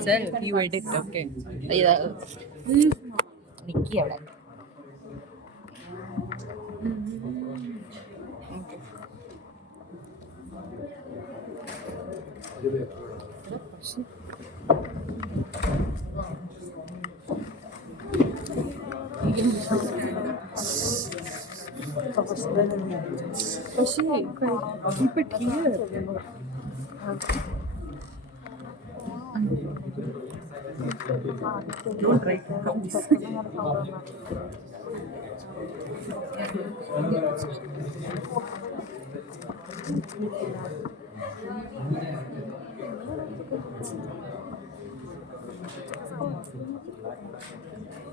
Self, you edit, okay. Nikki അവിടെ. Keep it here. Don't write it down.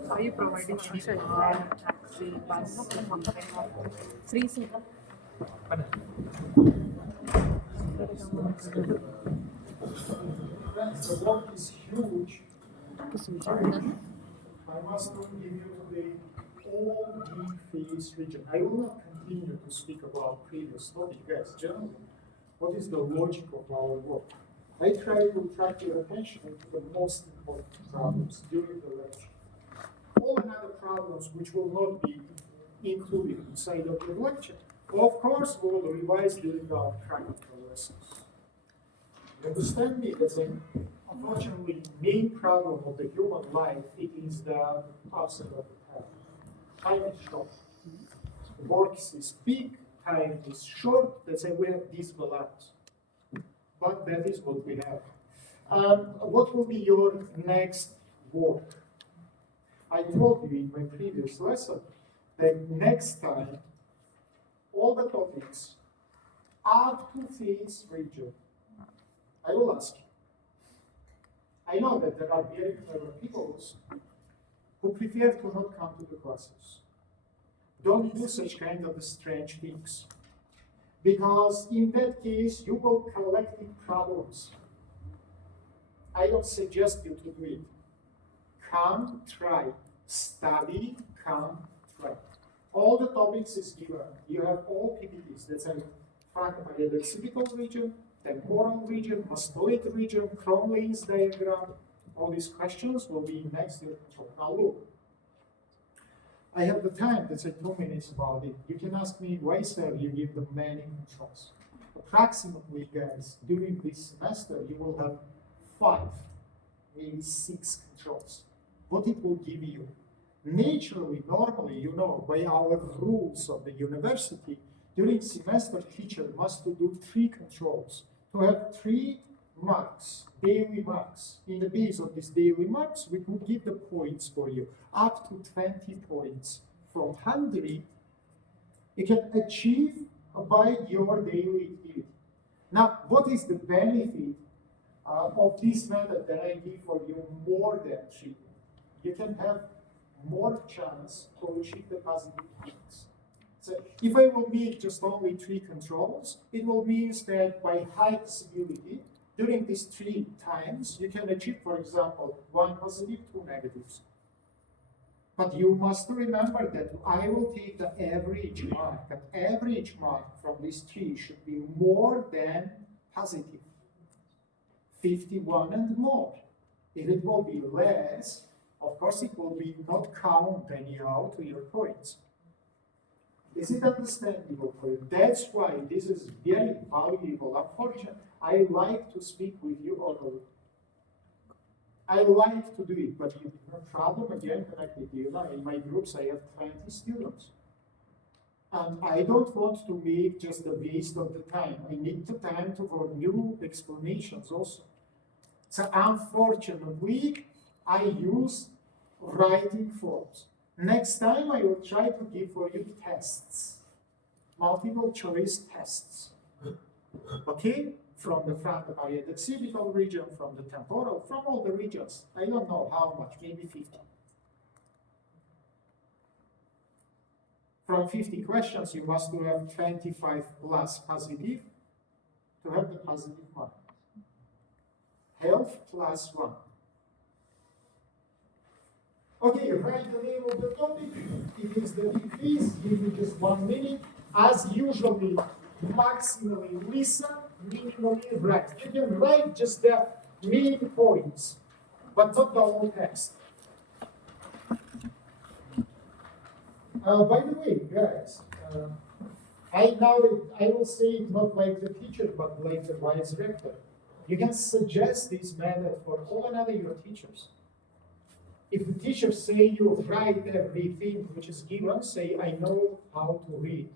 Are you providing free taxi, bus, free seat? The work is huge. I must not give you today all the phase region. I will not continue to speak about previous topic. Yes, generally, what is the logic of our work? I try to attract your attention to the most important problems during the lecture. All other problems which will not be included inside of the lecture, of course, we will revise during our practical lessons. You understand me? That's unfortunately main problem of the human life. It is the absence of the time. Time is short. Work is big, time is short. That's why we have disbalance. But that is what we have. What will be your next work? I told you in my previous lesson that next time all the topics up to phase region, I will ask you. I know that there are very clever people who prefer to not come to the classes. Don't do such kind of strange things. Because in that case, you will collect problems. I don't suggest you to do it. Come, try. Study, come, try. All the topics is given. You have all PPTs. That's a the occipital region, temporal region, mastoid region, Cronley's diagram. All these questions will be next year control. Now look, I have the time, that's 2 minutes about it. You can ask me, why sir, you give them many controls? Approximately, guys, during this semester, you will have 5, maybe 6 controls. What it will give you? Naturally, normally, you know, by our rules of the university, during semester, teacher must do 3 controls. To have 3 marks, daily marks. In the base of these daily marks, we will give the points for you. Up to 20 points. From 100, you can achieve by your daily activity. Now, what is the benefit of this method that I give for you more than 3? You can have more chance to achieve the positive things. So if I will make just only 3 controls, it will mean that by high possibility, during these 3 times, you can achieve, for example, 1 positive, 2 negatives. But you must remember that I will take the average mark. The average mark from these 3 should be more than positive. 51 and more. If it will be less, of course it will be not count anyhow to your points. Is it understandable for you? That's why this is very valuable. Unfortunately, I like to speak with you orally. I like to do it, but the problem again connected to you know, in my groups I have 20 students. And I don't want to make just a waste of the time. I need the time for new explanations also. So unfortunately, I use writing forms. Next time I will try to give for you tests, multiple choice tests. Okay? From the frontal occipital region, from the temporal, from all the regions. I don't know how much, maybe 50. From 50 questions, you must have 25 plus positive to have the positive mark. Health plus 1. Okay, write the name of the topic. It is the decrease. Give me just 1 minute. As usually, maximally listen, minimally write. You can write just the main points. but not the whole text. By the way, guys, I will say it not like the teacher, but like the vice rector. You can suggest this method for all another your teachers. If the teachers say you write everything which is given, say I know how to read.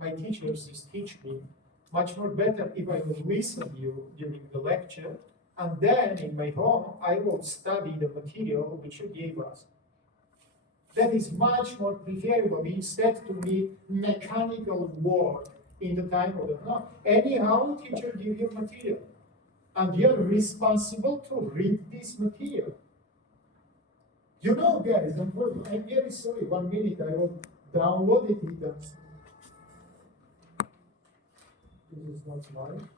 My teachers is teach me. Much more better if I will listen to you during the lecture, and then in my home I will study the material which you gave us. That is much more preferable instead to be mechanical work in the time of the no. Anyhow, teacher give you material, and you're responsible to read this material. You know, guys, I'm very sorry. 1 minute, I will download it. This is not mine.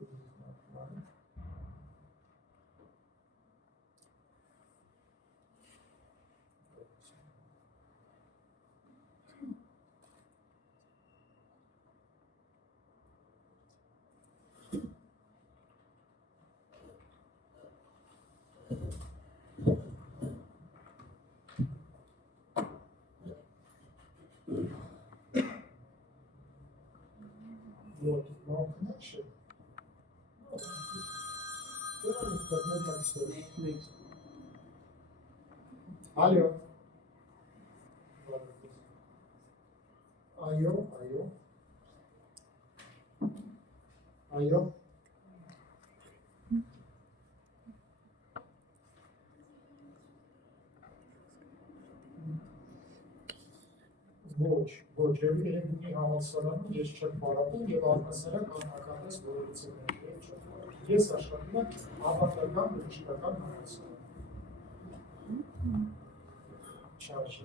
This is not mine. What? No connection. No. Алло. Алло. Ոչերի մի համալսարանում ես չփարապում եւ առհասարակ անհակատես որից եմ չփարապում։ Ես աշխատում եմ ավանդական բժշկական համալսարանում։ Չարժի։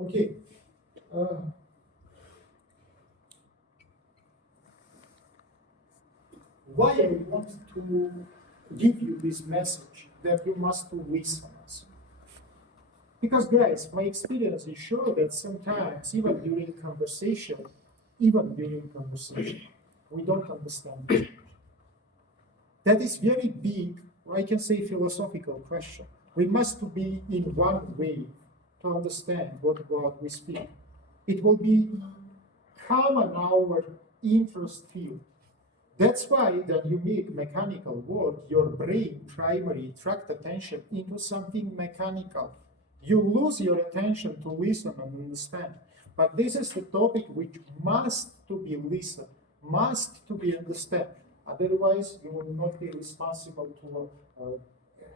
Okay. Why I want to give you this message that you must listen us. Because guys, my experience is sure that sometimes, even during conversation, we don't understand it. That is very big, or I can say philosophical question. We must be in one way to understand what we speak. It will be common our interest field. That's why that you make mechanical work, your brain primary attract attention into something mechanical. You lose your attention to listen and understand. But this is the topic which must to be listened, must to be understood. Otherwise, you will not be responsible to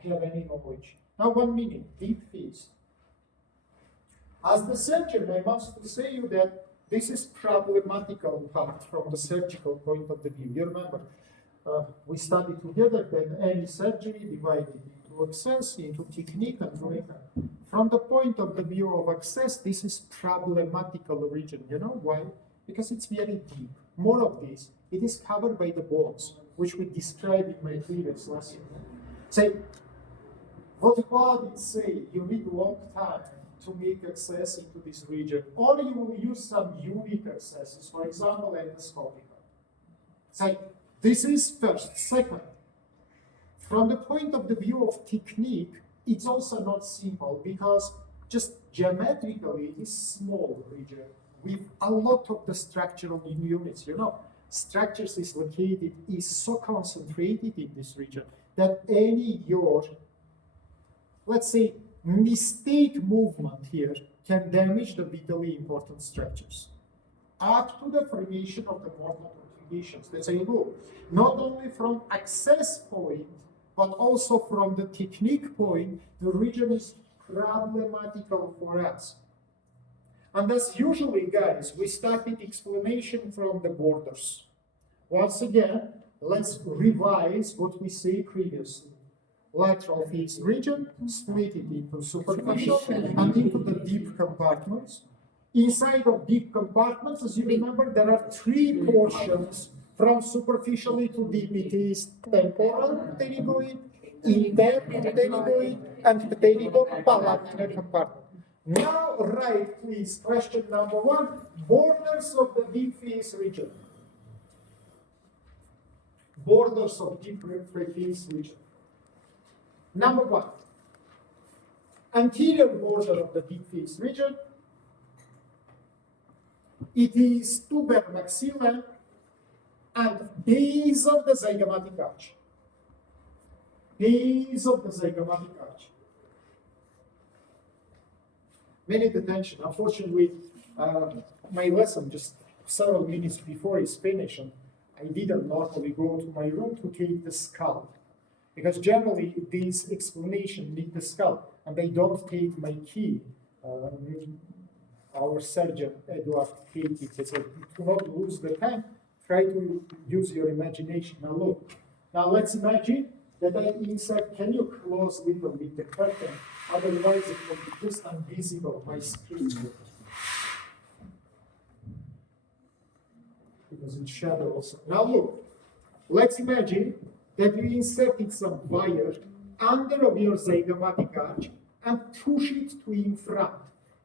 have any knowledge. Now, 1 minute, deep fees. As the surgeon, I must say you that this is problematical part from the surgical point of the view. You remember, we studied together that any surgery divided into access, into technique, and treatment. From the point of the view of access, this is problematical region. You know why? Because it's very deep. More of this, it is covered by the bones, which we described in my previous lesson. Say, what did say? You need long time to make access into this region, or you will use some unique accesses, for example, endoscopic. So this is first. Second, from the point of the view of technique, it's also not simple because just geometrically it is small region with a lot of the structural units. You know, structures is so concentrated in this region that any your, let's say, mistake movement here can damage the vitally important structures up to the formation of the mortal contributions. Let's say, look, not only from access point, but also from the technique point, the region is problematical for us. And that's usually, guys, we started explanation from the borders. Once again, let's revise what we said previously. Lateral fixed region, split it into superficial and into the deep compartments. Inside of deep compartments, as you remember, there are three portions from superficially to deep. It is temporal pterygoid, intern pterygoid, and pterygo-palatinate compartment. Now, write, please, question number 1, borders of the deep face region. Borders of deep face region. Number 1, anterior border of the deep face region. It is tuber maxilla and base of the zygomatic arch. Base of the zygomatic arch. Many attention. Unfortunately, my lesson just several minutes before is finished, and I didn't normally go to my room to take the skull. Because generally, these explanations need the skull, and they don't take my key. Our surgeon, Eduard, takes it. He said, do not lose the time, try to use your imagination a lot. Now let's imagine that I insert, can you close a little bit the curtain? Otherwise it will be just invisible, my screen. Because it's shadow also. Now look, let's imagine that we inserted some wire under of your zygomatic arch and push it to in front.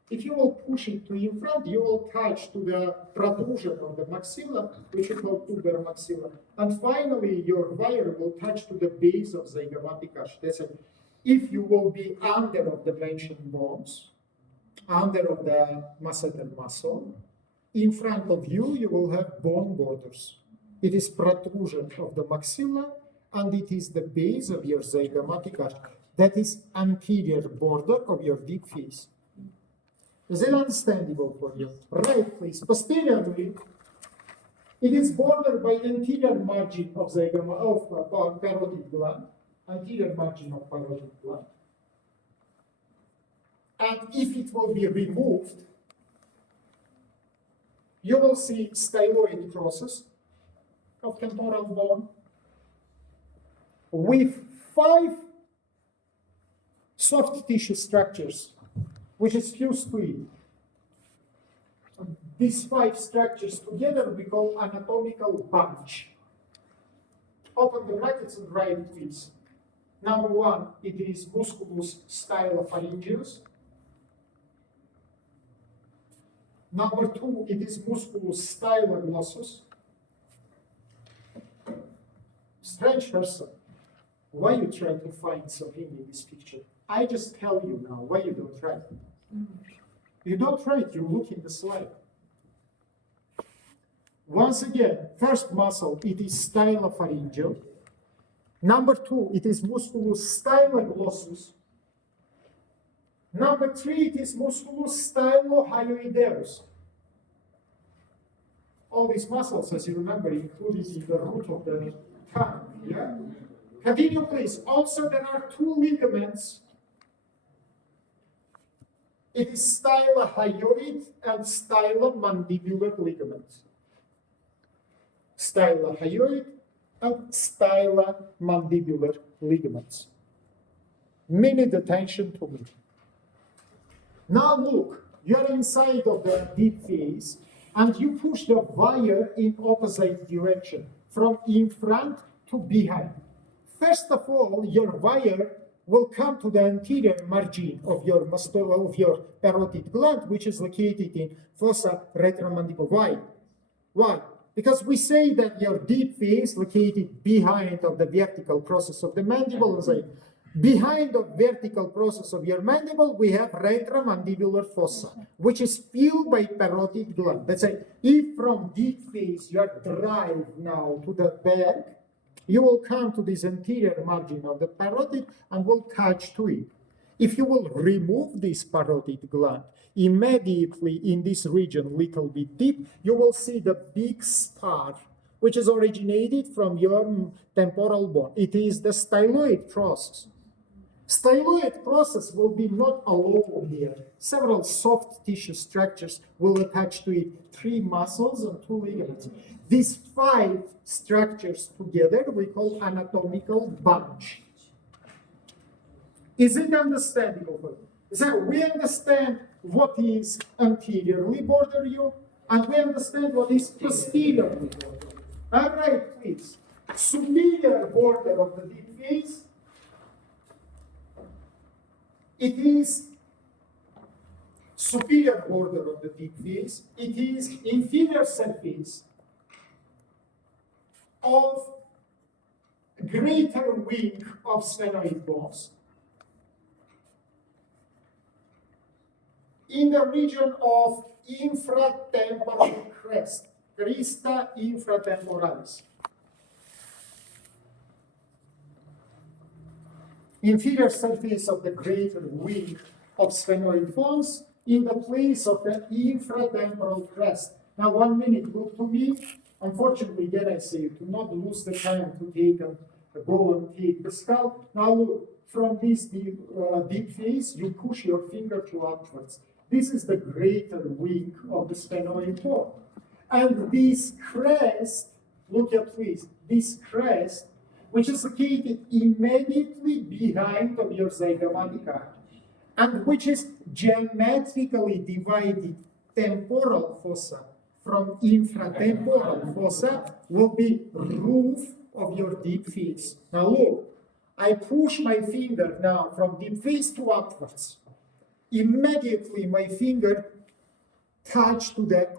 If you will push it to in front, you will touch to the protrusion of the maxilla, which is called tuber maxilla. And finally, your wire will touch to the base of zygomatic arch. That's it. If you will be under of the mentioned bones, under of the masseter muscle, in front of you, you will have bone borders. It is protrusion of the maxilla, and it is the base of your zygomatic arch. That is anterior border of your deep face. Is it understandable for you? Right, please. Posteriorly, it is bordered by anterior margin of parotid gland, anterior margin of parotid gland. And if it will be removed, you will see styloid process of temporal bone with 5 soft tissue structures which is fused to it. These 5 structures together we call anatomical bunch. Open the brackets and write, please. Number 1, it is musculus stylopharyngeus. Number 2, it is musculus styloglossus. Strange person. Why you try to find something in this picture? I just tell you now, why you don't try? You don't try it, you look in the slide. Once again, first muscle, it is stylopharyngeal. Number 2, it is musculus styloglossus. Number 3, it is musculus stylohyoideus. All these muscles, as you remember, included in the root of the tongue. Yeah? Continue, please. Also, there are 2 ligaments. It is stylohyoid and stylomandibular ligaments. Stylohyoid and stylomandibular ligaments. Minute attention to me. Now look, you are inside of the deep face and you push the wire in opposite direction, from in front to behind. First of all, your wire will come to the anterior margin of your parotid gland, which is located in fossa retromandibular. Why? Why? Because we say that your deep face located behind of the vertical process of the mandible, and say, Behind the vertical process of your mandible, we have retromandibular fossa, which is filled by parotid gland. Let's say, if from deep face you are drive now to the back, you will come to this anterior margin of the parotid and will touch to it. If you will remove this parotid gland, immediately in this region, little bit deep, you will see the big spar, which is originated from your temporal bone. It is the styloid process. Styloid process will be not alone here. Several soft tissue structures will attach to it, 3 muscles and 2 ligaments. These 5 structures together we call anatomical bunch. Is it understandable for you? So we understand what is anteriorly border you, and we understand what is posteriorly border. All right, please. Superior border of the deep face. It is superior border of the deep face. It is inferior surface of greater wing of sphenoid bones in the region of infratemporal crest, crista infratemporalis. Inferior surface of the greater wing of sphenoid bones in the place of the infratemporal crest. Now, 1 minute, look to me. Unfortunately, again, I say to not lose the time to take go and take the skull. Now, look, from this deep face, you push your finger to upwards. This is the greater wing of the sphenoid bone. And this crest, look here, please, this crest, which is located immediately behind of your zygomatic arch, and which is geometrically divided temporal fossa from infratemporal fossa, will be roof of your deep face. Now look, I push my finger now from deep face to upwards. Immediately my finger touch to the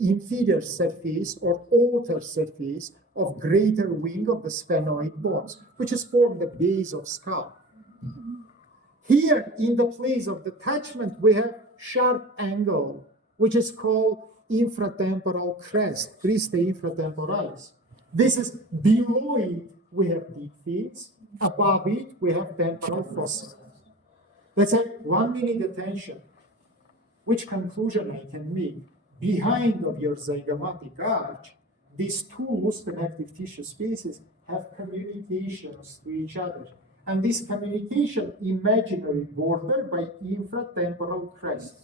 inferior surface or outer surface of greater wing of the sphenoid bones, which is formed the base of skull. Here, in the place of the attachment, we have sharp angle, which is called infratemporal crest, crista infratemporalis. This is below it, we have deep face. Above it, we have temporal fossa. Let's have 1 minute attention. Which conclusion I can make? Behind of your zygomatic arch, these 2 loose connective tissue spaces have communications to each other. And this communication imaginary bordered by infratemporal crest.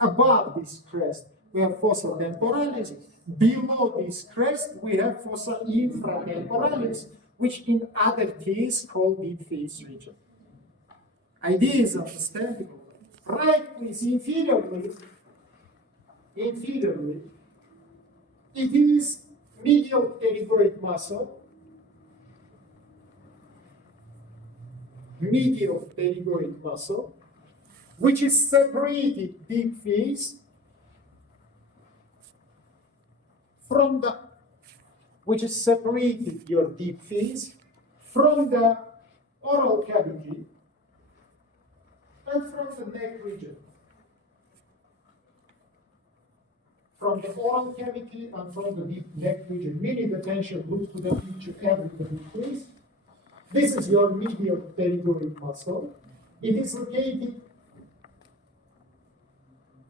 Above this crest, we have fossa temporalis. Below this crest, we have fossa infratemporalis, which in other case called deep face region. Idea is understandable. Right, please, inferiorly, it is medial pterygoid muscle, which is separated deep face from the, your deep face from the oral cavity and from the neck region. From the oral cavity and from the deep neck region. Minute attention, look to the picture, everybody please. This is your medial pterygoid muscle. It is located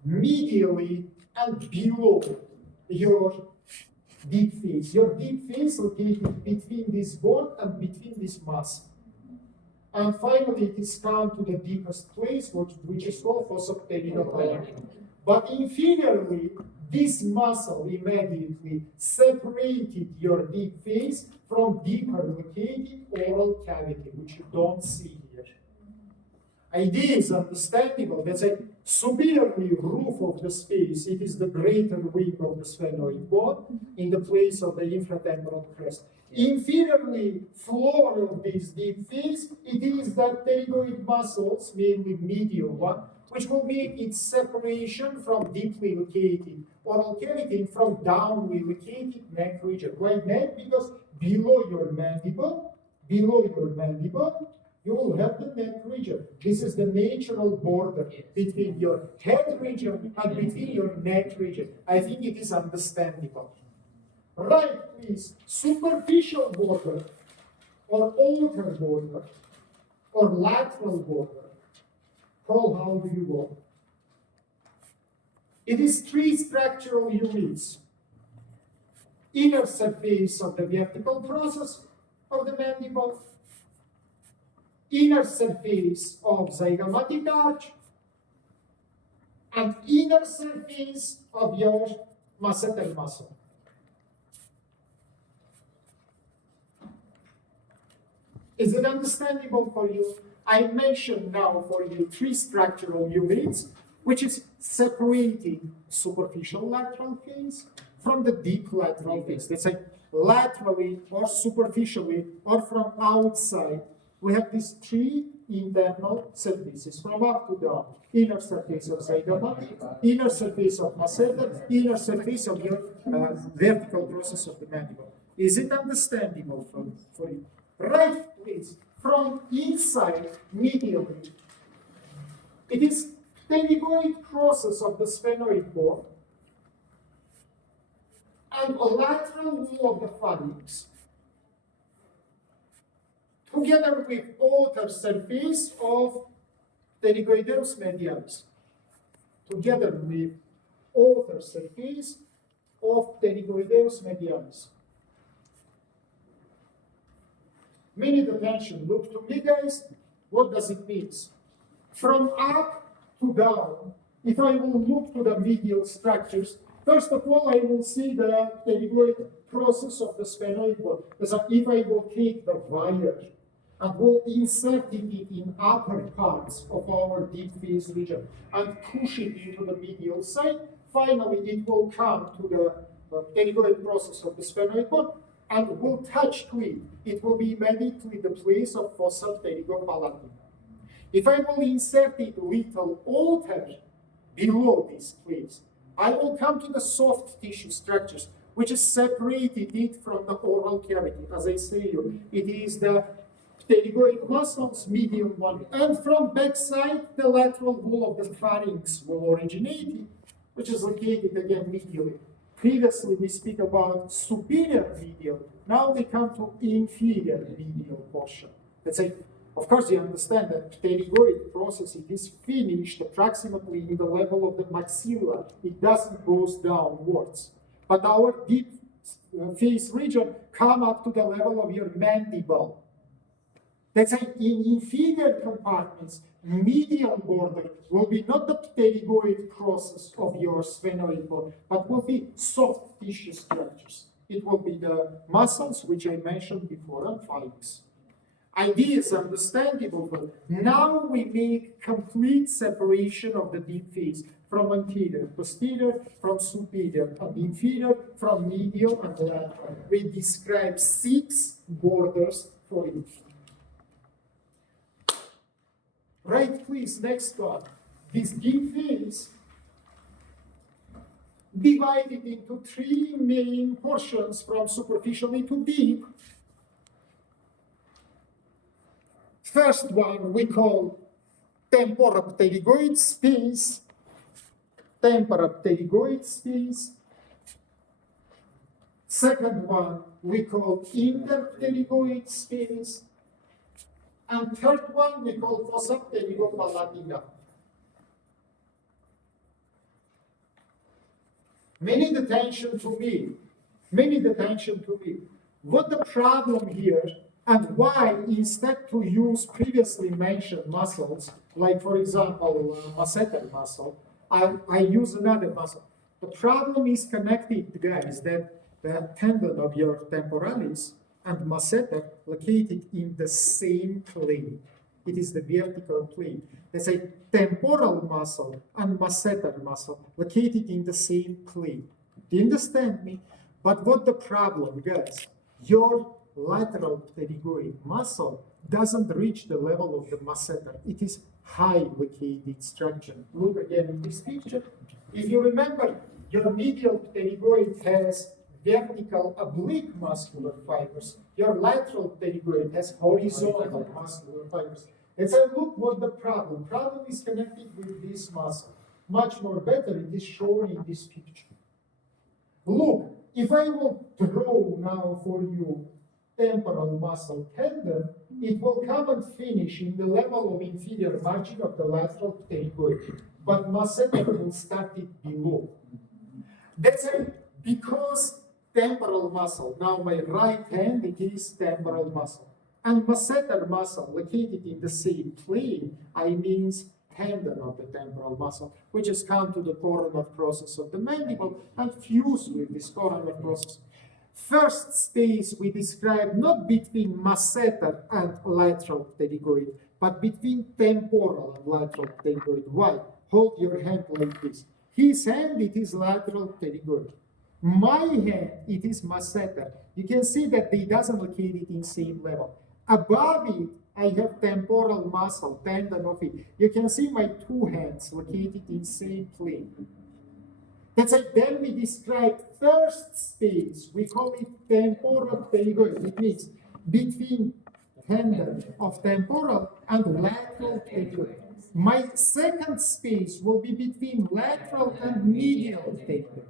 medially and below your deep face. Your deep face located between this bone and between this muscle. And finally, it is come to the deepest place, which is called fossa pterygoid. But inferiorly, this muscle immediately separated your deep face from deeper located oral cavity, which you don't see here. Idea is understandable. That's a superiorly roof of the space. It is the greater wing of the sphenoid bone in the place of the infratemporal crest. Inferiorly floor of this deep face, it is the pterygoid muscles, mainly medial one, which will make its separation from deeply located oral cavity and from downly located neck region. Why neck? Because below your mandible, You will have the neck region. This is the natural border between your head region and between your neck region. I think it is understandable. Right, please. Superficial border, or outer border, or lateral border. Paul, how do you go? It is three structural units. Inner surface of the vertical process of the mandible, inner surface of zygomatic arch, and inner surface of your masseter muscle. Is it understandable for you? I mentioned now for you three structural units, which is separating superficial lateral face from the deep lateral face. Let's say laterally or superficially or from outside. We have these three internal surfaces from up to down. Inner surface of zygoma, inner surface of masseter, inner surface of your vertical process of the mandible. Is it understandable for you? Right, please. From inside, medially, it is pterygoid process of the sphenoid bone and a lateral wall of the pharynx, together with outer surface of pterygoideus medialis, together with outer surface of pterygoideus medialis. Minute attention, look to me, guys. What does it mean? From up to down, if I will look to the medial structures, first of all, I will see the pterygoid process of the sphenoid bone. So if I will take the wire and will insert it in upper parts of our deep face region and push it into the medial side, finally it will come to the pterygoid process of the sphenoid bone and will touch to it. It will be embedded to the place of fossa pterygopalatina. If I will insert it little outer below this place, I will come to the soft tissue structures, which is separated it from the oral cavity. As I say you, it is the pterygoid muscles, medium one, and from backside, the lateral wall of the pharynx will originate, which is located again medially. Previously, we speak about superior medial. Now we come to inferior medial portion. Let's say, of course, you understand that pterygoid process, it is finished approximately in the level of the maxilla. It doesn't goes downwards. But our deep face region come up to the level of your mandible. Let's say in inferior compartments, medial border will be not the pterygoid process of your sphenoid bone, but will be soft tissue structures. It will be the muscles, which I mentioned before, and pharynx. Idea is understandable, but now we make complete separation of the deep face from anterior, posterior, from superior, and inferior, from medial and lateral. We describe 6 borders for each. Right, please, next one. This deep face divided into 3 main portions from superficially to deep. First one we call temporopterygoid space. Temporopterygoid space. Second one we call interpterygoid space. And third one we call fossa pterygopalatina. Minute attention to me. Minute attention to me. What the problem here, and why instead to use previously mentioned muscles, like for example, masseter muscle, I use another muscle. The problem is connected, guys, that the tendon of your temporalis and masseter located in the same plane. It is the vertical plane. Let's say temporal muscle and masseter muscle located in the same plane. Do you understand me? But what the problem, guys? Your lateral pterygoid muscle doesn't reach the level of the masseter. It is high located structure. Look again at this picture. If you remember, your medial pterygoid has vertical oblique muscular fibers. Your lateral pterygoid has horizontal muscular fibers. Let's have a look what the problem. Problem is connected with this muscle. Much more better, it is shown in this picture. Look, if I will draw now for you temporal muscle tendon, it will come and finish in the level of inferior margin of the lateral pterygoid, but masseter will start it below. That's it, because temporal muscle, now my right hand, it is temporal muscle, and masseter muscle located in the same plane, I means tendon of the temporal muscle, which has come to the coronal process of the mandible and fused with this coronal process. First space we describe not between masseter and lateral pterygoid, but between temporal and lateral pterygoid. Why? Hold your hand like this. His hand, it is lateral pterygoid. My hand, it is masseter. You can see that they doesn't locate it in same level. Above it, I have temporal muscle, tendon of it. You can see my two hands located in same plane. That's why then we describe first space. We call it temporal pterygoid. It means between tendon of temporal and lateral pterygoid. My second space will be between lateral and medial pterygoid.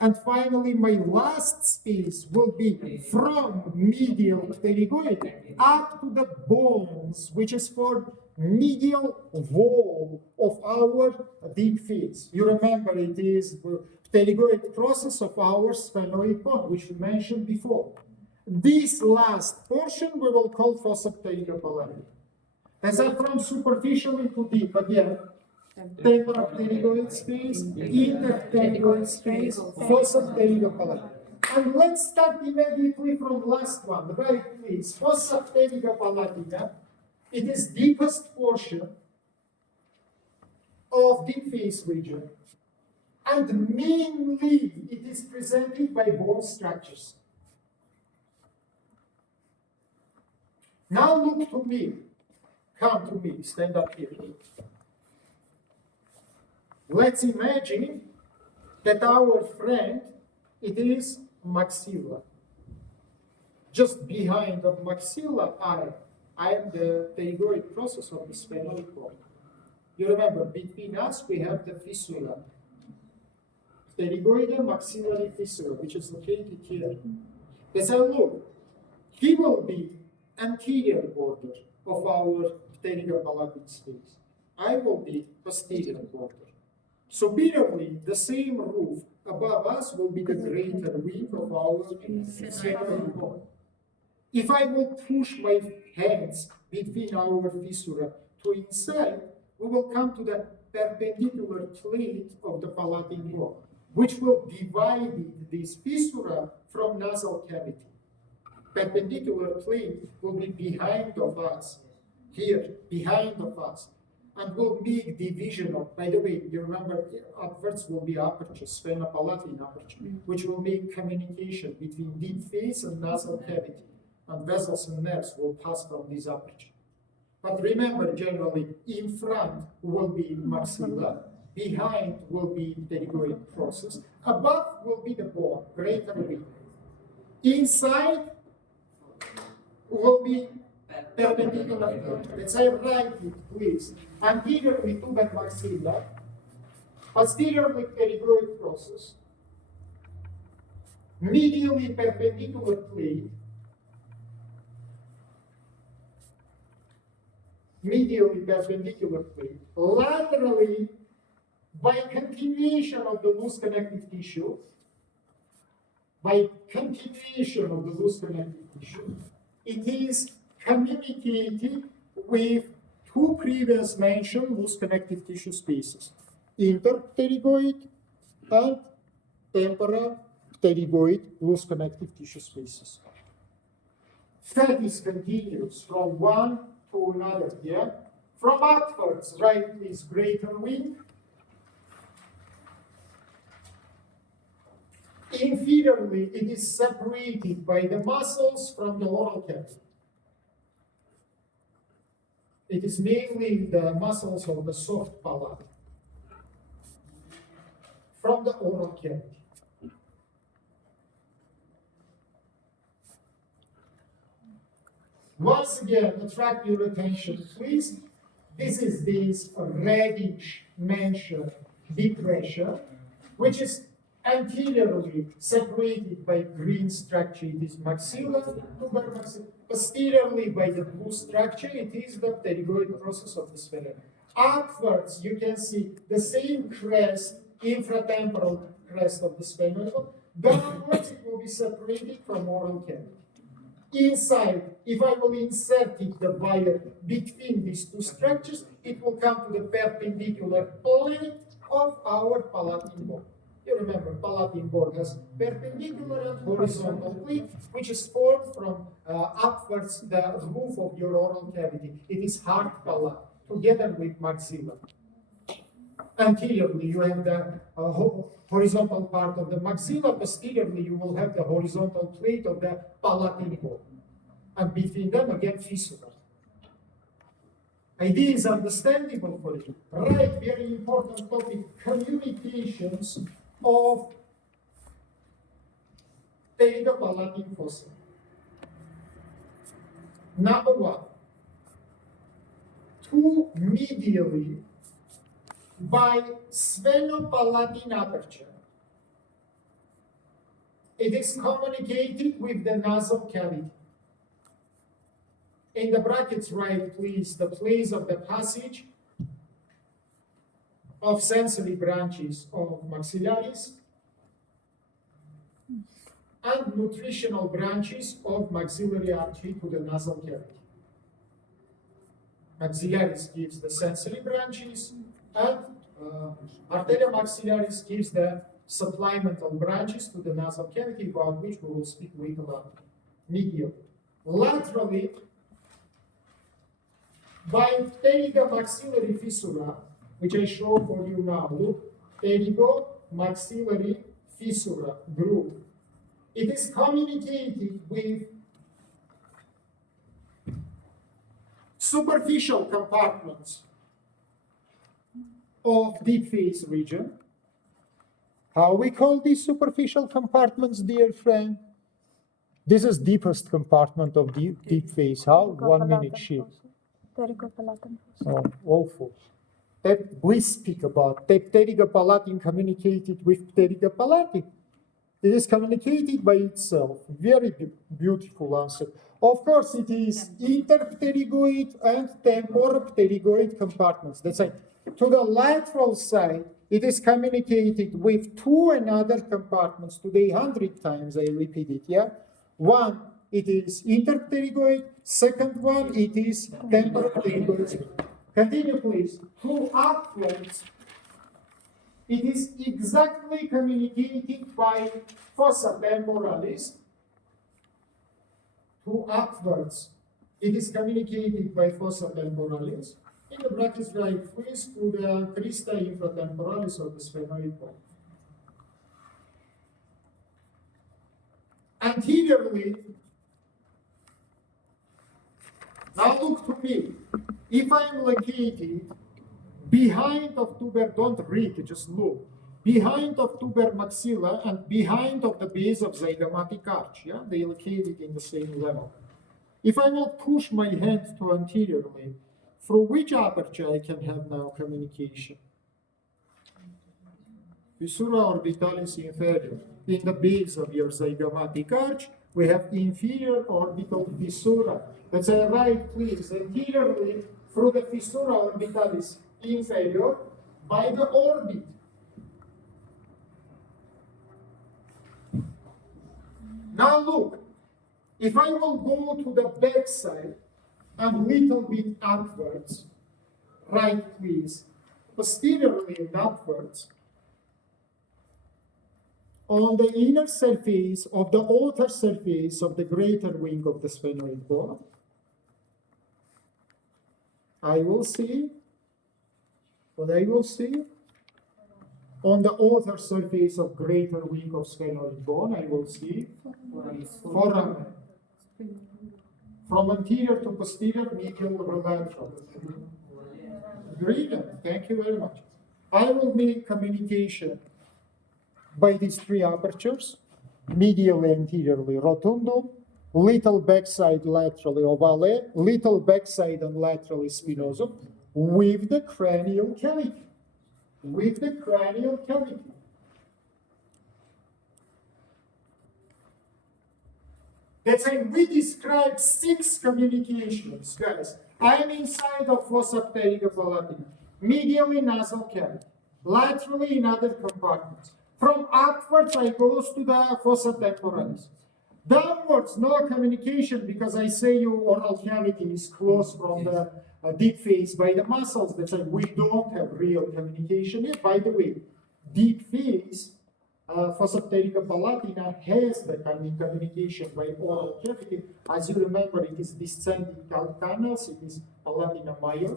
And finally, my last space will be from medial pterygoid up to the bones, which is for medial wall of our deep face. You remember it is the pterygoid process of our sphenoid bone, which we mentioned before. This last portion we will call fossa pterygopalatina. That's from superficially to deep again. Temporal pterygoid space, interpterygoid space, fossa pterygopalatina. And let's start immediately from last one, right please. Fossa pterygopalatina, it is deepest portion of deep face region. And mainly it is presented by bone structures. Now look to me. Come to me, stand up here. Let's imagine that our friend, it is maxilla. Just behind the maxilla, I am the pterygoid process of the sphenoid bone. You remember, between us we have the fissura. Pterygoid maxillary fissura, which is located here. Let's have a look. He will be anterior border of our pterygopalatic space. I will be posterior border. Superiorly, the same roof above us will be the greater wing of our sphenoid bone. If I will push my hands between our fissura to inside, we will come to the perpendicular plate of the palatal bone, which will divide this fissura from nasal cavity. Perpendicular plate will be behind of us, here, behind of us, and will make division of, by the way, you remember, upwards will be aperture, sphenopalatine aperture, which will make communication between deep face and nasal cavity, and vessels and nerves will pass from this aperture. But remember, generally, in front will be maxilla, behind will be pterygoid process, above will be the bone, greater wing. Inside will be perpendicular. Let's say right it, please. Anteriorly tuber maxilla, posteriorly pterygoid process, medially perpendicular plate, medially perpendicular plate, laterally by continuation of the loose connective tissue, it is communicated with two previous mentioned loose connective tissue spaces, interpterygoid and temporal pterygoid loose connective tissue spaces. That is continuous from one to another, yeah? From upwards, right is greater wing. Inferiorly, it is separated by the muscles from the oral cavity. It is mainly the muscles of the soft palate from the oral cavity. Once again, attract your attention, please. This is this reddish mentioned depression, which is anteriorly separated by green structure. It is maxilla, tuber maxilla. Posteriorly by the blue structure, it is the pterygoid process of the sphenoid. Upwards, you can see the same crest, infratemporal crest of the sphenoid. Downwards, it will be separated from oral cavity. Inside, if I will insert it, the wire between these two structures, it will come to the perpendicular plate of our palatine bone. You remember, palatine bone has perpendicular and horizontal plate, which is formed from upwards the roof of your oral cavity. It is hard palate, together with maxilla. Anteriorly, you have the horizontal part of the maxilla. Posteriorly, you will have the horizontal plate of the palatine bone. And between them, again, fissura. Idea is understandable for you. Right, very important topic, communications of pterygopalatine fossa. Number one, two medially by sphenopalatine aperture. It is communicated with the nasal cavity. In the brackets, write, please, the place of the passage of sensory branches of maxillaris and nutritional branches of maxillary artery to the nasal cavity. Maxillaris gives the sensory branches, and arteria maxillaris gives the supplemental branches to the nasal cavity, about which we will speak later on. Medial. Laterally, by pterygomaxillary fissura, which I show for you now. Look, pterygomaxillary fissura group. It is communicated with superficial compartments of deep face region. How we call these superficial compartments, dear friend? This is deepest compartment of deep face. How? 1 minute shift. Oh, awful. We speak about pterygopalatine communicated with pterygopalatine. It is communicated by itself. Very beautiful answer. Of course, it is interpterygoid and temporopterygoid compartments. That's right. To the lateral side, it is communicated with two another compartments. Today, 100 times I repeat it, yeah? One, it is interpterygoid. Second one, it is temporopterygoid. Continue, please. To upwards, it is exactly communicated by fossa temporalis. To upwards, it is communicated by fossa temporalis. In the brackets, write, please, to the crista infratemporalis of the sphenoid bone. Anteriorly, now look to me. If I'm located behind of tuber, don't read, just look. Behind of tuber maxilla and behind of the base of zygomatic arch, yeah? They located in the same level. If I will push my hand to anteriorly, through which aperture I can have now communication? Fissura orbitalis inferior. In the base of your zygomatic arch, we have inferior orbital fissura. Let's say right, please, anteriorly through the fissura orbitalis inferior by the orbit. Now look, if I will go to the back side and little bit upwards, right, please, posteriorly and upwards, on the inner surface of the outer surface of the greater wing of the sphenoid bone, I will see what I will see on the outer surface of greater wing of sphenoid bone. I will see foramen. From anterior to posterior, medial relateral. Brilliant, thank you very much. I will make communication by these three apertures, medially, anteriorly, rotundum, little backside laterally ovale, little backside and laterally spinosum, with the cranial cavity. With the cranial cavity. That's why we describe 6 communications, guys. I am inside of fossa pterygo palatina, medially nasal cavity, laterally in other compartments. From upwards, I goes to the fossa temporalis. Downwards, no communication because I say your oral cavity is closed from the deep face by the muscles. That's why we don't have real communication yet. By the way, deep face, fossa pterygo palatina has the communication by oral cavity. As you remember, it is descending canals, it is palatina major,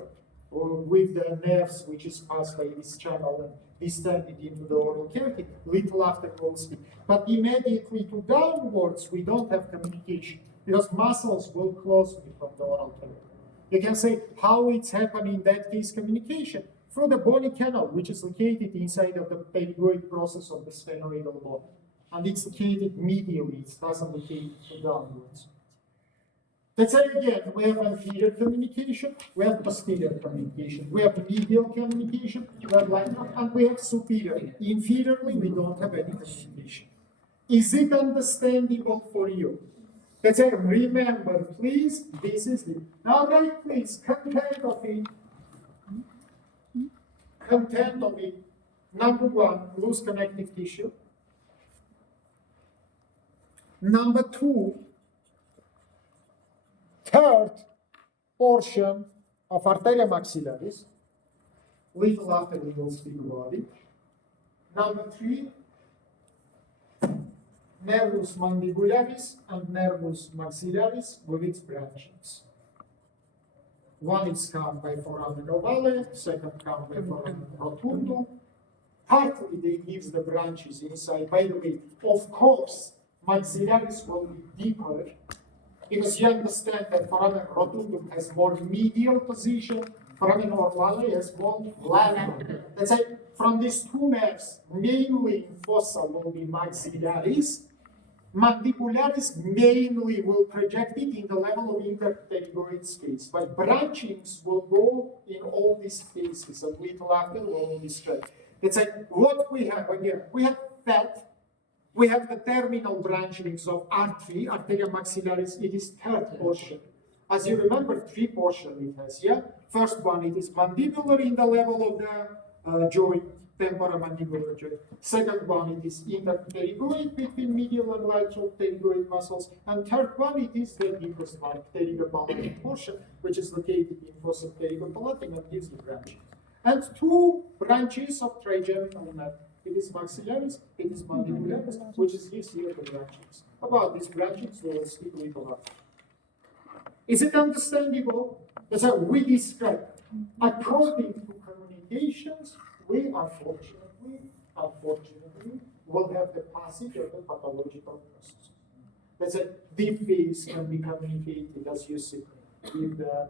with the nerves which is passed by this channel and descended into the oral cavity, little after wall speed. But immediately to downwards, we don't have communication because muscles will close me from the oral cavity. You can say how it's happening in that case communication through the bony canal, which is located inside of the pterygoid process of the sphenoidal bone. And it's located medially, it doesn't locate downwards. Let's say again, we have anterior communication, we have posterior communication, we have medial communication, we have lateral, and we have superior. Inferiorly, we don't have any communication. Is it understandable for you? Let's say, remember, please, this is it. Now, right, please, content of it, number 1, loose connective tissue. Number 2, third portion of arteria maxillaris, little after we will speak about it. Number 3, nervus mandibularis and nervus maxillaris with its branches. One is come by foramen ovale, second come by foramen rotundum. Partly they gives the branches inside. By the way, of course, maxillaris will be deeper because you understand that foramen rotundum has more medial position, foramen ovale has more lateral. Let's say from these 2 nerves, mainly in fossa will be maxillaris. Mandibularis mainly will project it in the level of interpterygoid space, but branchings will go in all these spaces, and little after will be straight. It's like what we have again. We have fat. We have the terminal branchings of artery, arteria maxillaris. It is third portion. As you remember, 3 portions it has. Yeah. First one, it is mandibular in the level of the joint. Temporomandibular joint. Second one, it is interpterygoid between medial and lateral pterygoid muscles. And third one, it is the deepest one, pterygopalatal portion, which is located in fossa pterygopalatina and gives the branches. And 2 branches of trigenital nerve. It is maxillaris, it is mandibularis, which is gives here the branches. About these branches, we will speak a little after. Is it understandable? That's how we describe. According to communications, we unfortunately will have the passage of the pathological process. Let's say deep face can be communicated, as you see, with the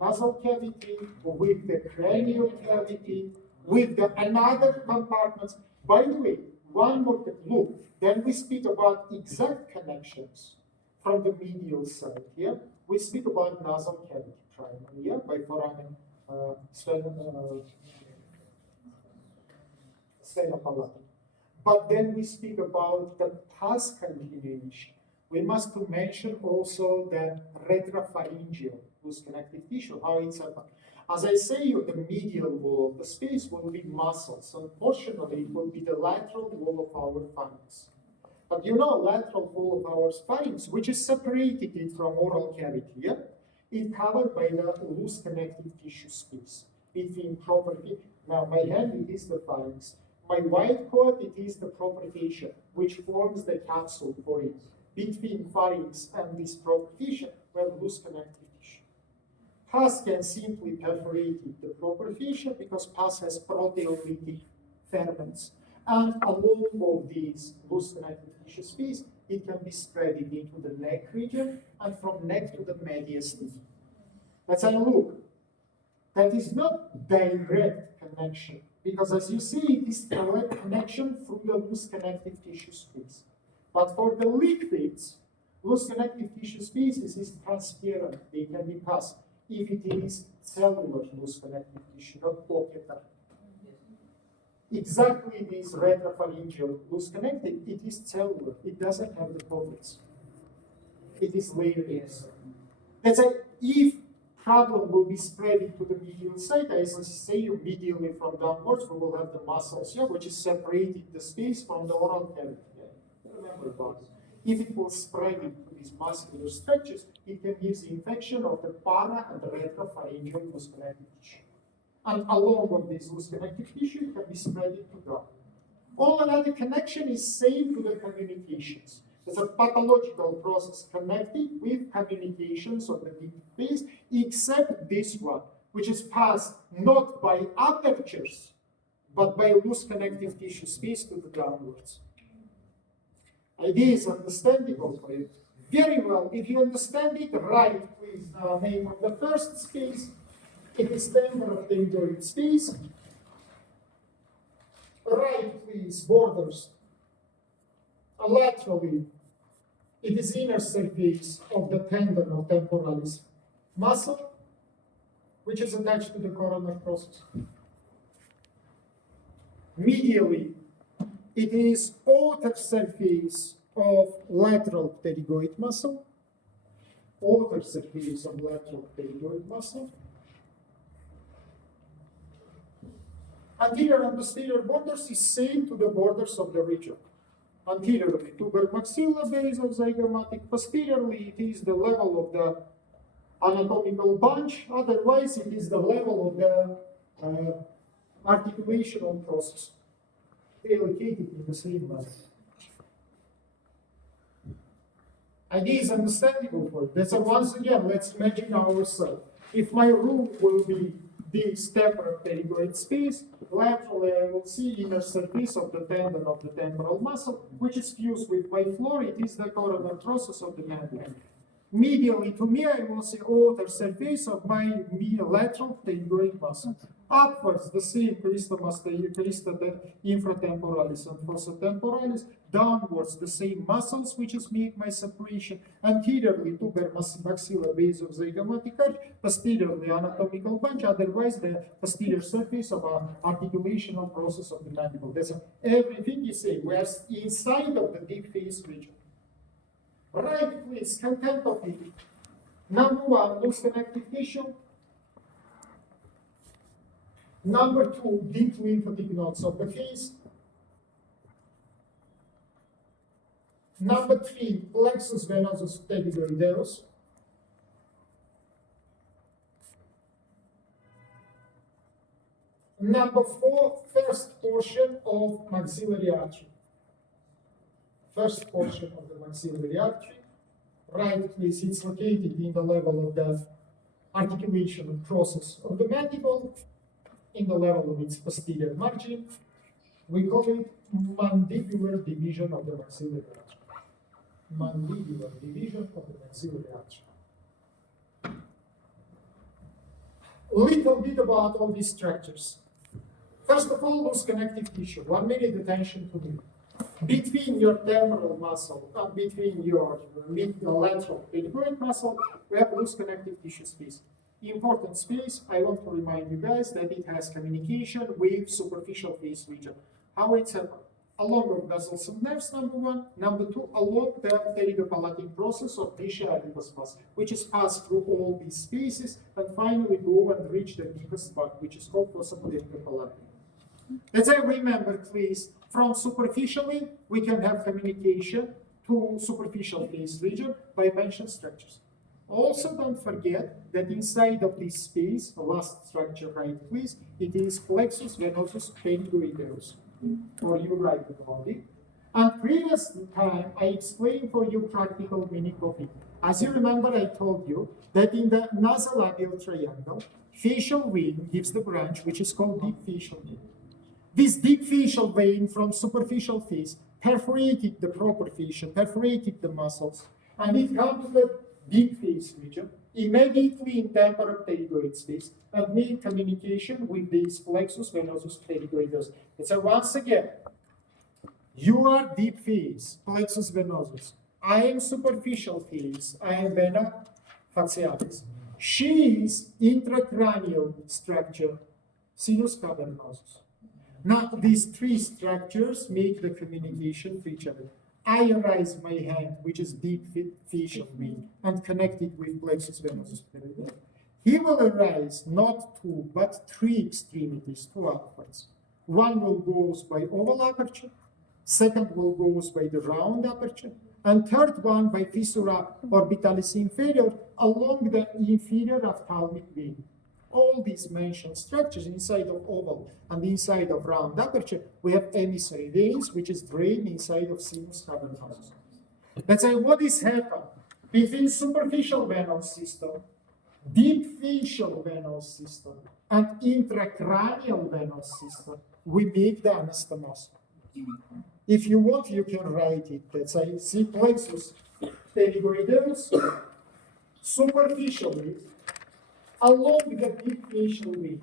nasal cavity, with the cranial cavity, with the another compartments. By the way, one more look, then we speak about exact connections from the medial side here. We speak about nasal cavity primary, yeah, by foramen sphenoidal. But then we speak about the pus continuation. We must mention also the retropharyngeal loose connective tissue, how it's happened. As I say, the medial wall of the space will be muscles, and portion of it will be the lateral wall of our pharynx. But you know, lateral wall of our pharynx, which is separated from oral cavity, yeah? It's covered by the loose connective tissue space between property. Now, my hand, it is the pharynx. My white coat, it is the proper fascia, which forms the capsule for it. Between pharynx and this proper fascia, we have loose connective tissue. Pus can simply perforate the proper fascia because pus has proteolytic ferments. And along of these loose connective tissue space, it can be spread into the neck region and from neck to the mediastinum. Let's have a look. That is not direct connection, because as you see, it is direct connection through the loose connective tissue space. But for the liquids, Loose connective tissue species is transparent, they can be passed. If it is cellular loose connective tissue, not pocketer. Exactly this retropharyngeal loose connective, it is cellular, it doesn't have the pockets. It is layered inside. Let's say if problem will be spreading to the medial side, as I say, medially from downwards, we will have the muscles here, which is separating the space from the oral cavity. Remember about it. If it will spread into these muscular structures, it can give the infection of the para and the retropharyngeal loose connective tissue. And along with this loose connective tissue, it can be spread into gut. All another connection is same to the communications. It's a pathological process connected with communications of the deep phase, except this one, which is passed not by apertures, but by loose connective tissue space to the downwards. Idea is understandable for you. Very well. If you understand it, write please the name of the first space. It is temporal pterygoid space. Write please borders. Laterally, it is inner surface of the tendon of temporalis muscle, which is attached to the coronal process. Medially, it is outer surface of lateral pterygoid muscle, outer surface of lateral pterygoid muscle. Anterior and posterior borders is same to the borders of the Regio. Anteriorly, tuber maxilla base of zygomatic. Posteriorly, it is the level of the anatomical bunch. Otherwise, it is the level of the articulational process. They are located in the same manner. Idea is understandable for it. That's once again, let's imagine ourselves. If my room will be this temporal pterygoid space, laterally I will see inner surface of the tendon of the temporal muscle, which is fused with my floor. It is the coronal process of the mandible. Medially to me, I will see outer surface of my lateral pterygoid muscle. Upwards, the same crista infratemporalis and fossa temporalis. Downwards, the same muscles, which is make my separation. Anteriorly, tuber maxilla base of zygomatic arch. Posteriorly, anatomical bunch. Otherwise, the posterior surface of an articulational process of the mandible. That's everything you say. We are inside of the deep face region. Right, please, content of it. Number one, loose connective tissue. Number two, deep lymphatic nodes of the face. Number three, plexus venosus pterygoideus. Number four, first portion of maxillary artery. First portion of the maxillary artery. Right, please, it's located in the level of the articulation process of the mandible, in the level of its posterior margin. We call it mandibular division of the maxillary artery. Mandibular division of the maxillary artery. A little bit about all these structures. First of all, loose connective tissue. 1 minute attention to me. Between your temporal muscle and between your lateral pterygoid muscle, we have loose connective tissue space. Important space, I want to remind you guys that it has communication with superficial face region. How it's happened? Along with vessels and nerves, number one. Number two, along the pterygopalatine process of tissue adipose mass, which is passed through all these spaces and finally go and reach the deepest part, which is called fossa pterygopalatine. Let's say, remember, please, from superficially, we can have communication to superficial face region by mentioned structures. Also, don't forget that inside of this space, the last structure, right, please, it is plexus venosus pterygoideus, or you write about it. And previous time, I explained for you practical meaning of it. As you remember, I told you that in the nasolabial triangle, facial vein gives the branch, which is called deep facial vein. This deep facial vein from superficial face perforated the proper fascia, perforated the muscles, and it comes to the deep face region, immediately in temporal pterygoid space, and made communication with this plexus venosus pterygoideus. So once again, you are deep face, plexus venosus. I am superficial phase. I am vena facialis. She is intracranial structure, sinus cavernosus. Now, these three structures make the communication to each other. I raise my hand, which is deep facial vein, and connect it with plexus venosus superior. He will arise not two, but three extremities, two outwards. One will go by oval aperture, second will go by the round aperture, and third one by fissura orbitalis inferior along the inferior ophthalmic vein. All these mentioned structures inside of oval and inside of round aperture, we have emissary veins, which is drained inside of sinus cavernosus. Let's say what is happened between superficial venous system, deep facial venous system, and intracranial venous system. We make the anastomosis. If you want, you can write it. Let's say C plexus pterygoideus superficially along the deep facial vein,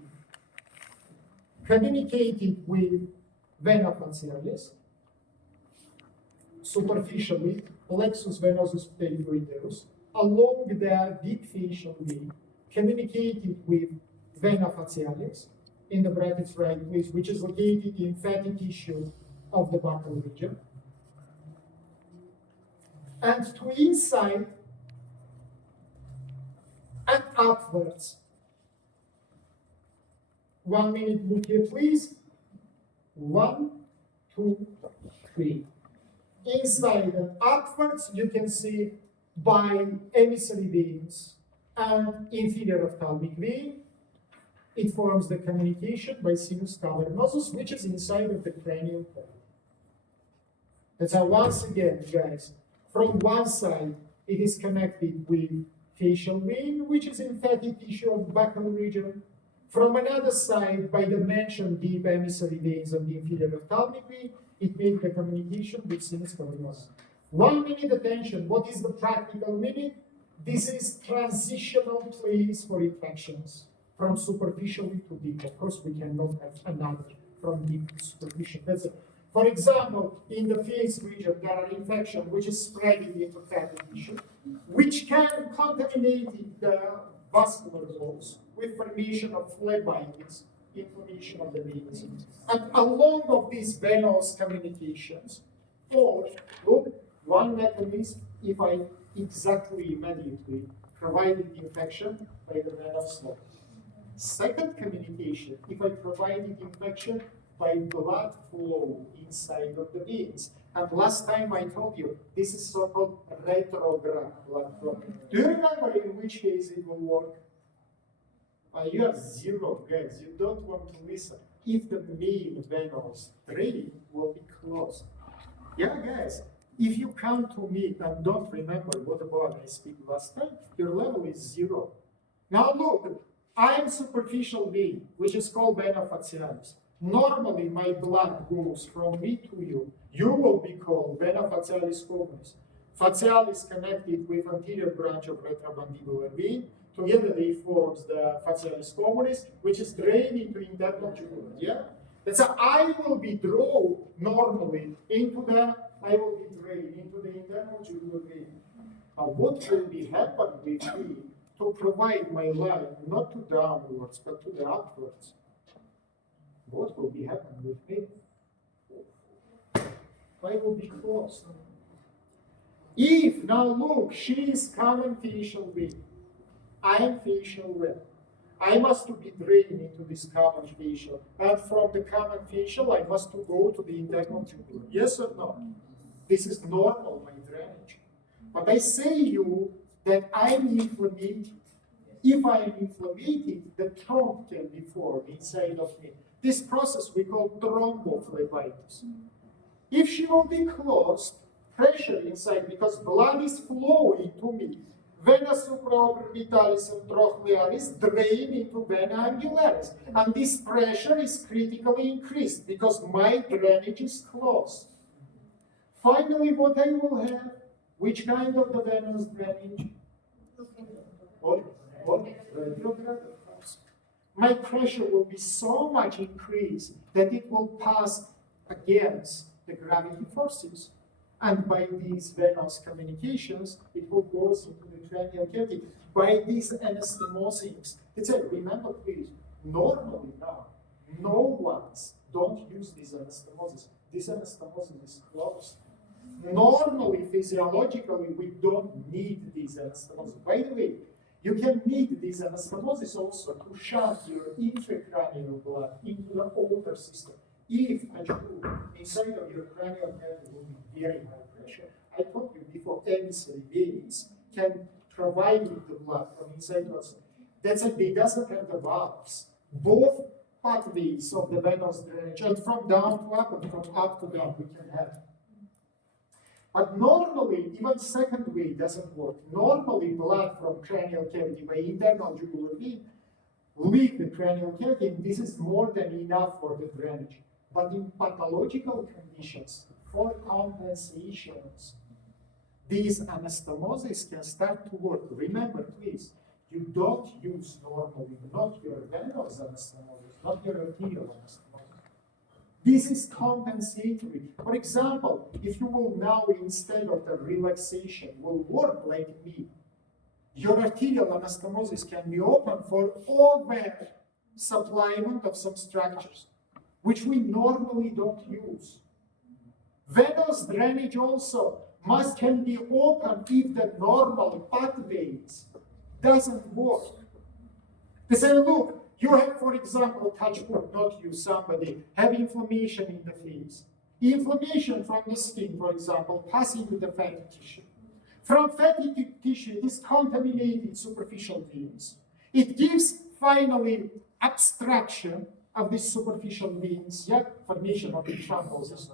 communicating with vena facialis, superficially plexus venosus pterygoideus along the deep facial vein, communicating with vena facialis in the brackets right place, which is located in fatty tissue of the buccal region, and to inside and upwards. 1 minute, look here, please. 1, 2, 3. Inside and upwards, you can see by emissary veins and inferior ophthalmic vein. It forms the communication by sinus cavernosus, which is inside of the cranial pole. That's how, once again, guys, from one side, it is connected with facial vein, which is in fatty tissue of the buccal region. From another side, by the mentioned deep emissary veins of the inferior ophthalmic vein, it makes the communication with sinus cavernosus. 1 minute attention. What is the practical minute? This is transitional place for infections from superficially to deep. Of course, we cannot have another from deep to superficial. That's it. For example, in the face region, there are infections which is spreading into fatty tissue, which can contaminate the vascular walls with formation of phlebitis, inflammation of the veins. And along of these venous communications, or look, one mechanism, if I exactly immediately provided infection by the venous wall. Second communication, if I provided infection by blood flow inside of the veins. And last time I told you, this is so-called retrograde blood flow. Do you remember in which case it will work? You are zero, guys. You don't want to listen. If the main venous drain will be closed. Yeah, guys. If you come to me and don't remember what about I speak last time, your level is zero. Now look, I am superficial vein, which is called vena facialis. Normally, my blood goes from me to you. You will be called vena facialis communis. Facialis connected with anterior branch of retromandibular vein. Together they forms the facialis communis, which is drained into internal jugular. Yeah, that's how I will be drawn normally into the. I will be drained into the internal jugular vein. What will be happening with me to provide my line not to downwards but to the upwards? What will be happening with me? I will be closed. If, now look, she is common facial vein, I am facial vein. I must to be drained into this common facial, and from the common facial, I must to go to the internal jugular. Yes or no? This is normal, my drainage. But I say you that I am inflamed. If I am inflamed, the thrombus can be formed inside of me. This process we call thrombophlebitis. If she will be closed, pressure inside, because blood is flowing to me, vena supraorbitalis and trochlearis drain into vena angularis. And this pressure is critically increased because my drainage is closed. Finally, what I will have, which kind of the venous drainage? Retrograde. My pressure will be so much increased that it will pass against the gravity forces. And by these venous communications, it will go into the cranial cavity. By these anastomoses, it's a, remember please, normally now, no ones don't use these anastomosis. This anastomosis is closed. Normally, physiologically, we don't need these anastomosis. By the way, you can need these anastomosis also to shunt your intracranial blood into the older system. If inside of your cranial cavity will be very high pressure, I told you before, emissary veins can provide you the blood from inside of us. That's it, they doesn't have the valves. Both pathways of the venous drainage, and from down to up and from up to down, we can have. But normally, even second way doesn't work. Normally, blood from cranial cavity by internal jugular vein leave the cranial cavity, and this is more than enough for the drainage. But in pathological conditions, for compensations, these anastomoses can start to work. Remember, please, you don't use normally, not your venous anastomosis, not your arterial anastomosis. This is compensatory. For example, if you will now, instead of the relaxation, will work like me, your arterial anastomosis can be open for over supplement of some structures, which we normally don't use. Venous drainage also can be open if the normal pathways doesn't work. They say, look, you have, for example, touch wood, not you, somebody, have inflammation in the face. Inflammation from the skin, for example, passing to the fatty tissue. From fatty tissue, it is contaminated superficial veins. It gives, finally, abstraction of these superficial veins, formation of the thrombosis.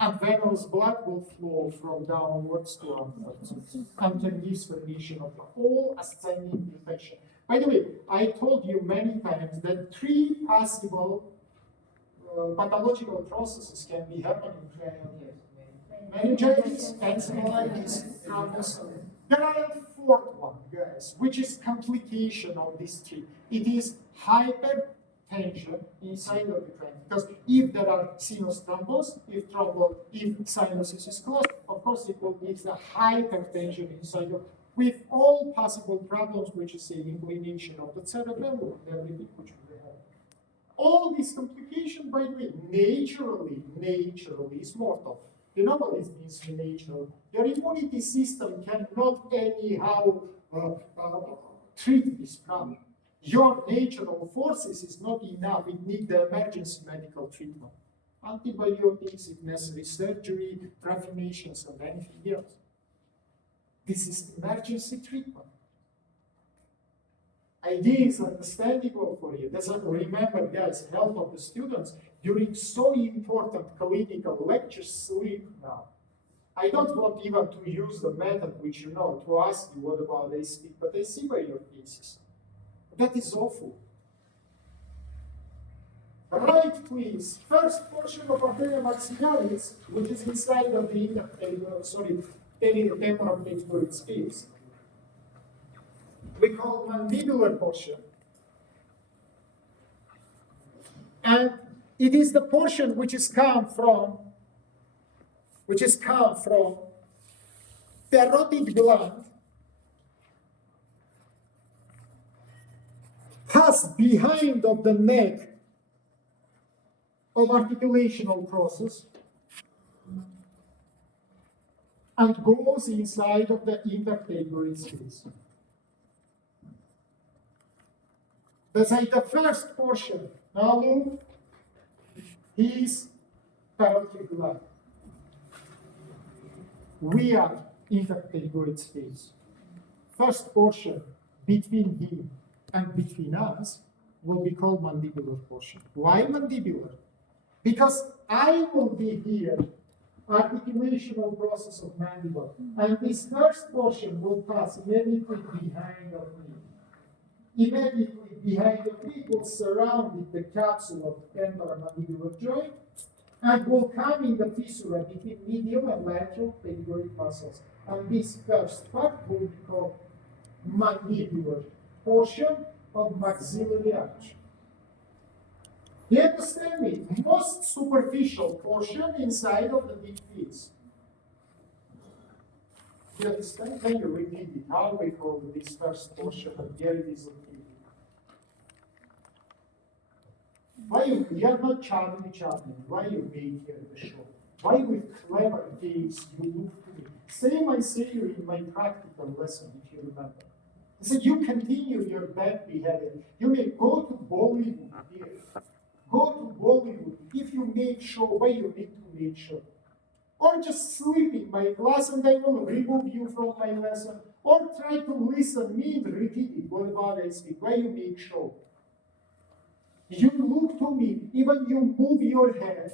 And venous blood will flow from downwards to upwards until gives formation of the whole ascending infection. By the way, I told you many times that three possible pathological processes can be happening in cranial cavity: meningitis, encephalitis, thrombosis. There are a fourth one, guys, which is complication of these three. It is hypertension inside of the cranium. Because if there are sinus thrombus, if sinuses is closed, of course it will give the hypertension inside of, with all possible problems, which is the inclination of the cerebellum and everything which we have. All these complications, by the way, naturally is mortal. You know what it means in nature? Your immunity system cannot anyhow treat this problem. Your natural forces is not enough. It needs the emergency medical treatment. Antibiotics, if necessary, surgery, trephidations, and anything else. This is emergency treatment. Idea is understandable for you. That's what, remember, guys, help of the students during so important clinical lectures sleep now. I don't want even to use the method which you know to ask you what about they sleep, but they see by your faces. That is awful. Right, please. First portion of arteria maxillaris, which is inside of the temporal pectoral space, we call mandibular portion. And it is the portion which is come from parotid gland, pass behind of the neck of articulational process and goes inside of the intervertebral space. That's like the first portion. Now look, is parotid gland. We are intervertebral space. First portion between him and between us will be called mandibular portion. Why mandibular? Because I will be here, articulational process of mandible, and this first portion will pass immediately behind of me. Immediately behind of me will surround the capsule of the temporomandibular joint and will come in the fissura between medial and lateral pectoral muscles. And this first part will be called mandibular portion of maxillary arch. You understand me? Most superficial portion inside of the big face. You understand? Can you repeat it? How we call this first portion and here it is repeated? Why you are not Charlie, why you made here the show? Why with clever things you look to me? Same I say you in my practical lesson, if you remember. I said you continue your bad behavior. You may go to Bollywood here. Go to Bollywood if you make show, why you need to make show? Or just sleep in my class and I will remove you from my lesson. Or try to listen me and repeat it whatever I speak. Why you make show? You look to me, even you move your head,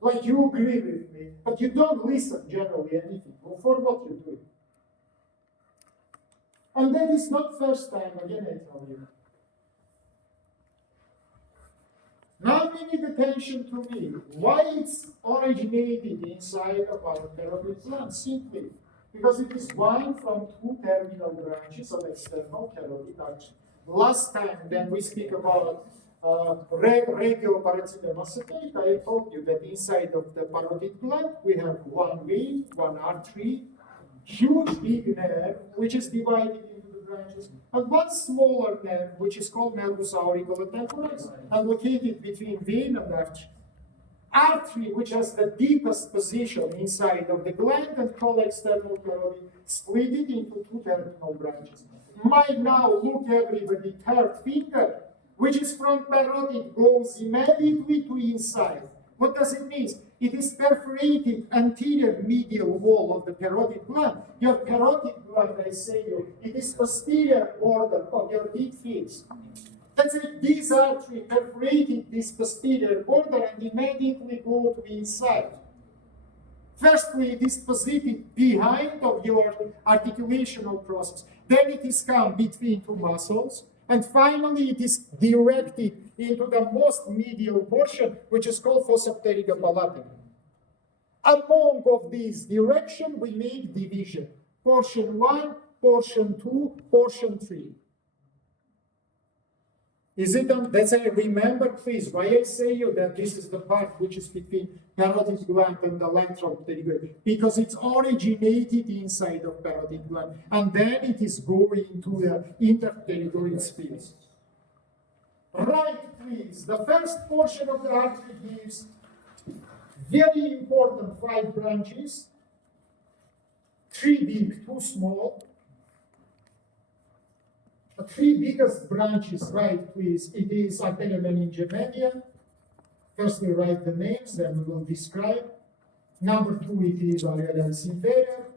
like you agree with me, but you don't listen generally anything for what you do. And that is not first time, again I tell you. Now we need attention to me. Why it's originated inside of our carotid gland? Simply because it is one from two terminal branches of external carotid artery. Last time, then we speak about Regio I told you that inside of the parotid gland we have one vein, one artery, huge big nerve which is divided into the branches, and one smaller nerve which is called nervus auriculotemporalis and located between vein and artery. Artery, which has the deepest position inside of the gland and called external carotid, split it into two terminal branches. Might now look everybody third finger, which is from parotid, goes immediately to inside. What does it mean? It is perforated anterior medial wall of the parotid gland. Your parotid gland, I say you, it is posterior border of your deep fins. That's it, this artery perforated this posterior border and immediately go to inside. Firstly, it is positioned behind of your articulational process. Then it is come between two muscles. And finally, it is directed into the most medial portion, which is called fossa pteryga palatina. Among of these directions, we make division. Portion 1, portion 2, portion 3. Is it on, that's why remember, please, why I say you that this is the part which is between parotid gland and the lateral pterygoid, because it's originated inside of parotid gland, and then it is going to the interpterygoid space. Right, please. The first portion of the artery gives very important 5 branches, 3 big, 2 small. The 3 biggest branches, right, please, it is arteriomeningeal media. First we write the names, then we will describe. Number 2, it is areolaris inferior.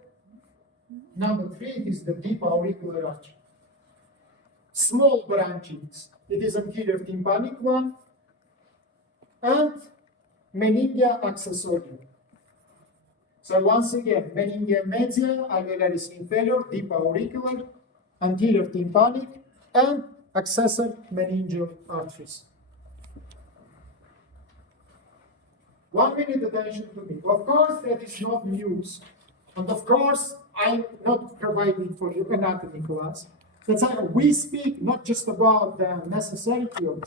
Number 3, it is the deep auricular artery. Small branches, it is anterior tympanic one, and meningia accessoria. So once again, meningia media, areolaris inferior, deep auricular, anterior tympanic, and accessory meningeal arteries. 1 minute attention to me. Of course, that is not news. And of course, I'm not providing for you anatomy class. That's why we speak not just about the necessity of